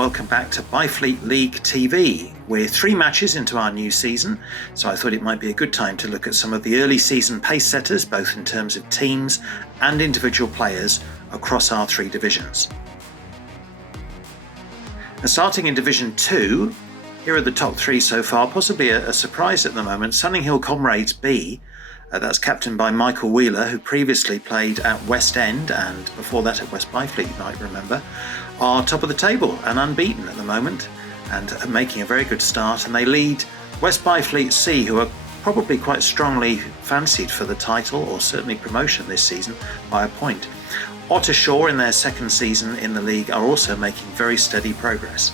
welcome back to Byfleet League TV. We're 3 matches into our new season, so I thought it might be a good time to look at some of the early season pace setters, both in terms of teams and individual players across our 3 divisions. And starting in Division 2, here are the top 3 so far, possibly a surprise at the moment. Sunninghill Comrades B, that's captained by Michael Wheeler, who previously played at West End and before that at West Byfleet, you might remember, are top of the table and unbeaten at the moment and are making a very good start. And they lead West Byfleet C, who are probably quite strongly fancied for the title or certainly promotion this season, by a point. Ottershaw, in their 2nd season in the league, are also making very steady progress.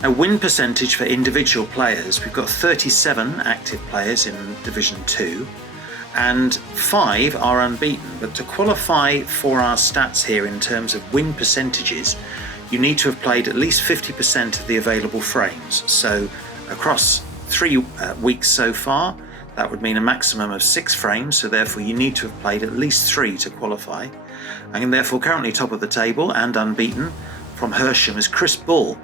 Now, win percentage for individual players, we've got 37 active players in Division 2 and 5 are unbeaten. But to qualify for our stats here in terms of win percentages, you need to have played at least 50% of the available frames. So across 3 weeks so far, that would mean a maximum of 6 frames, so therefore you need to have played at least 3 to qualify. And therefore currently top of the table and unbeaten from Hersham is Chris Bull.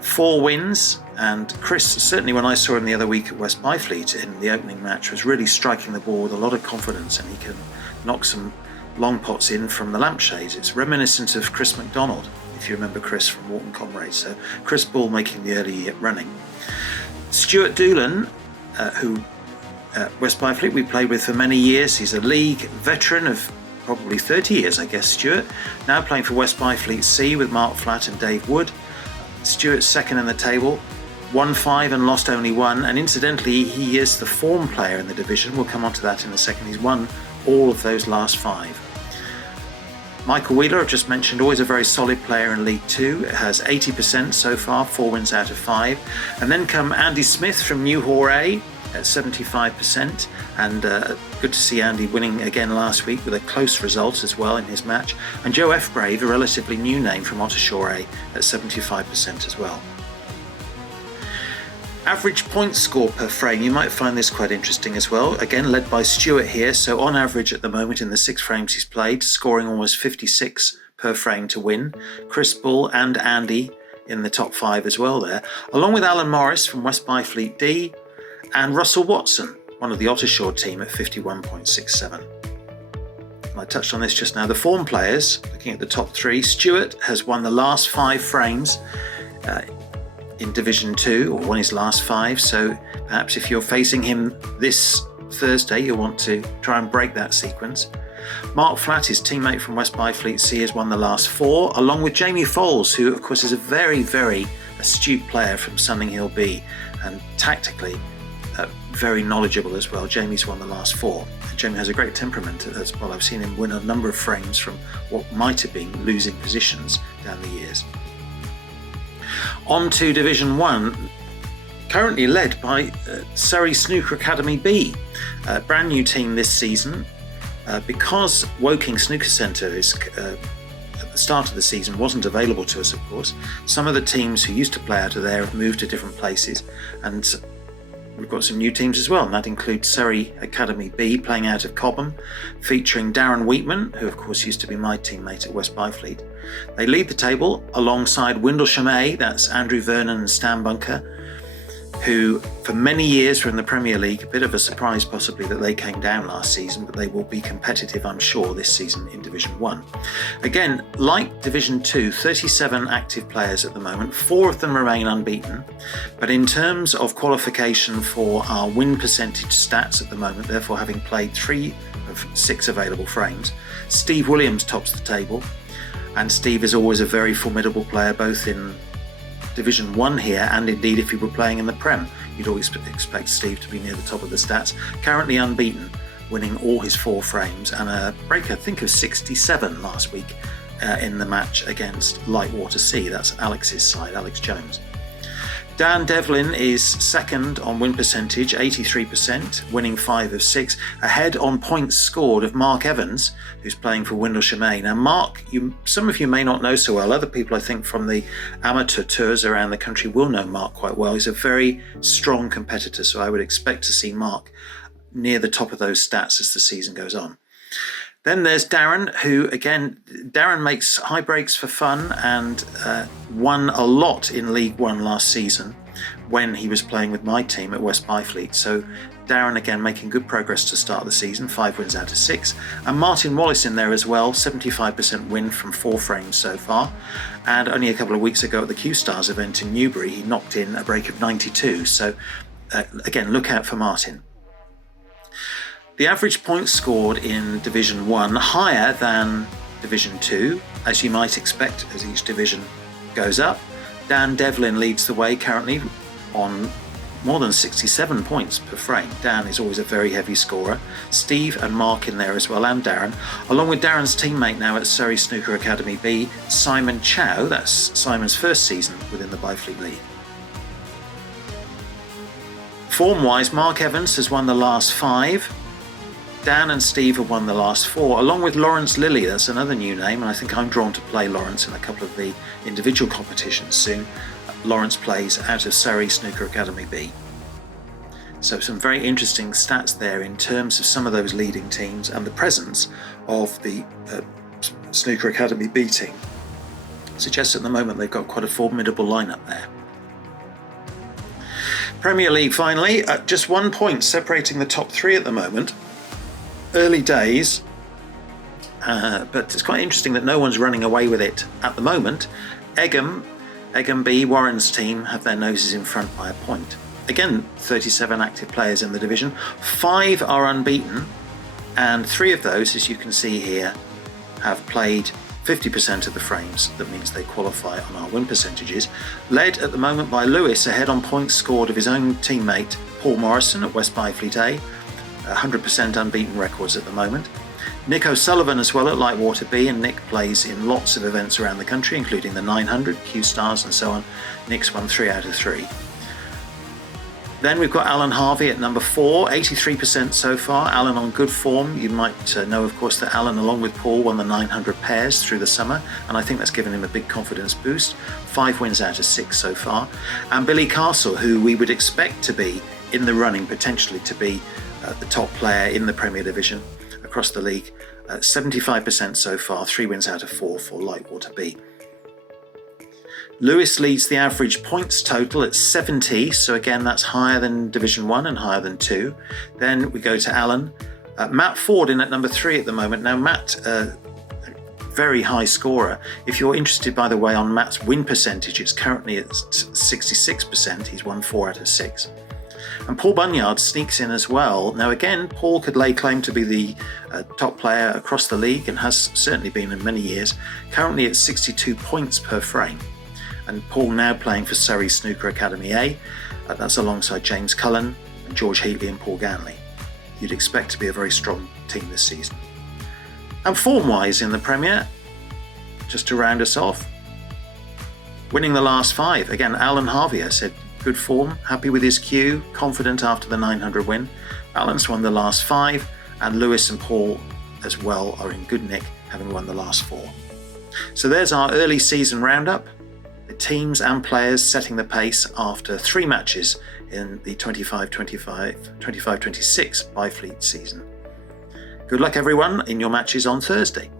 4 wins, and Chris, certainly when I saw him the other week at West Byfleet in the opening match, was really striking the ball with a lot of confidence, and he can knock some long pots in from the lampshades. It's reminiscent of Chris McDonald, if you remember Chris from Walton Comrades. So Chris Bull making the early running. Stuart Doolan, who West Byfleet we played with for many years. He's a league veteran of probably 30 years, I guess, Stuart. Now playing for West Byfleet C with Mark Flatt and Dave Wood. Stuart's 2nd in the table, won 5 and lost only 1, and incidentally he is the form player in the division. We'll come on to that in a second. He's won all of those last 5. Michael Wheeler, I've just mentioned, always a very solid player in League 2, has 80% so far, 4 wins out of 5. And then come Andy Smith from Newhaw A at 75%, and good to see Andy winning again last week with a close result as well in his match. And Joe F. Brave, a relatively new name from Ottershaw A, at 75% as well. Average point score per frame, you might find this quite interesting as well. Again, led by Stuart here, so on average at the moment in the 6 frames he's played, scoring almost 56 per frame to win. Chris Bull and Andy in the top 5 as well there, along with Alan Morris from West Byfleet D, and Russell Watson, one of the Ottershaw team, at 51.67. And I touched on this just now. The form players, looking at the top 3, Stuart has won the last 5 frames in Division 2, or won his last 5, so perhaps if you're facing him this Thursday, you'll want to try and break that sequence. Mark Flatt, his teammate from West Byfleet C, has won the last 4, along with Jamie Foles, who of course is a very, very astute player from Sunninghill B, and tactically very knowledgeable as well. Jamie's won the last 4. And Jamie has a great temperament as well. I've seen him win a number of frames from what might have been losing positions down the years. On to Division 1, currently led by Surrey Snooker Academy B, a brand new team this season. Because Woking Snooker Centre is at the start of the season wasn't available to us, of course. Some of the teams who used to play out of there have moved to different places, and we've got some new teams as well, and that includes Surrey Academy B playing out of Cobham, featuring Darren Wheatman, who of course used to be my teammate at West Byfleet. They lead the table alongside Windlesham A, that's Andrew Vernon and Stan Bunker, who for many years were in the Premier League. A bit of a surprise possibly that they came down last season, but they will be competitive, I'm sure, this season in Division 1. Again, like Division 2, 37 active players at the moment, 4 of them remain unbeaten, but in terms of qualification for our win percentage stats at the moment, therefore having played 3 of 6 available frames, Steve Williams tops the table, and Steve is always a very formidable player, both in Division 1 here, and indeed if he were playing in the Prem, you'd always expect Steve to be near the top of the stats. Currently unbeaten, winning all his 4 frames, and a break, I think, of 67 last week in the match against Lightwater C. That's Alex's side, Alex Jones. Dan Devlin is 2nd on win percentage, 83%, winning 5 of 6, ahead on points scored of Mark Evans, who's playing for Windlesham A. Now Mark, some of you may not know so well. Other people, I think, from the amateur tours around the country will know Mark quite well. He's a very strong competitor, so I would expect to see Mark near the top of those stats as the season goes on. Then there's Darren, who again, Darren makes high breaks for fun and won a lot in League One last season when he was playing with my team at West Byfleet. So Darren again making good progress to start the season, 5 wins out of 6. And Martin Wallace in there as well, 75% win from 4 frames so far. And only a couple of weeks ago at the Q-Stars event in Newbury, he knocked in a break of 92. So again, look out for Martin. The average points scored in Division 1 higher than Division 2, as you might expect as each division goes up. Dan Devlin leads the way currently on more than 67 points per frame. Dan is always a very heavy scorer. Steve and Mark in there as well, and Darren, along with Darren's teammate now at Surrey Snooker Academy B, Simon Chow. That's Simon's first season within the Byfleet League. Form-wise, Mark Evans has won the last 5. Dan and Steve have won the last 4, along with Lawrence Lilly. That's another new name, and I think I'm drawn to play Lawrence in a couple of the individual competitions soon. Lawrence plays out of Surrey Snooker Academy B. So some very interesting stats there in terms of some of those leading teams and the presence of the Snooker Academy B team. Suggests at the moment they've got quite a formidable lineup there. Premier League finally, just 1 point separating the top 3 at the moment. Early days, but it's quite interesting that no one's running away with it at the moment. Egham B, Warren's team, have their noses in front by a point. Again, 37 active players in the division. 5 are unbeaten, and 3 of those, as you can see here, have played 50% of the frames. That means they qualify on our win percentages. Led at the moment by Lewis, ahead on points scored of his own teammate Paul Morrison at West Byfleet A. 100% unbeaten records at the moment. Nick O'Sullivan as well at Lightwater B, and Nick plays in lots of events around the country, including the 900, Q-Stars and so on. Nick's won 3 out of 3. Then we've got Alan Harvey at number 4, 83% so far. Alan on good form. You might know, of course, that Alan, along with Paul, won the 900 pairs through the summer, and I think that's given him a big confidence boost. 5 wins out of 6 so far. And Billy Castle, who we would expect to be in the running, potentially to be the top player in the Premier Division across the league. 75% so far, 3 wins out of 4 for Lightwater B. Lewis leads the average points total at 70, so again that's higher than Division 1 and higher than 2. Then we go to Alan. Matt Ford in at number 3 at the moment. Now Matt, very high scorer. If you're interested, by the way, on Matt's win percentage, it's currently at 66%. He's won 4 out of 6. And Paul Bunyard sneaks in as well. Now again, Paul could lay claim to be the top player across the league, and has certainly been in many years. Currently at 62 points per frame. And Paul now playing for Surrey Snooker Academy A. That's alongside James Cullen and George Heatley and Paul Ganley. You'd expect to be a very strong team this season. And form-wise in the Premier, just to round us off, winning the last 5. Again, Alan Harvey, I said, good form, happy with his cue, confident after the 900 win. Alan's won the last 5, and Lewis and Paul as well are in good nick, having won the last 4. So there's our early season roundup. The teams and players setting the pace after 3 matches in the 25-26 Byfleet season. Good luck everyone in your matches on Thursday.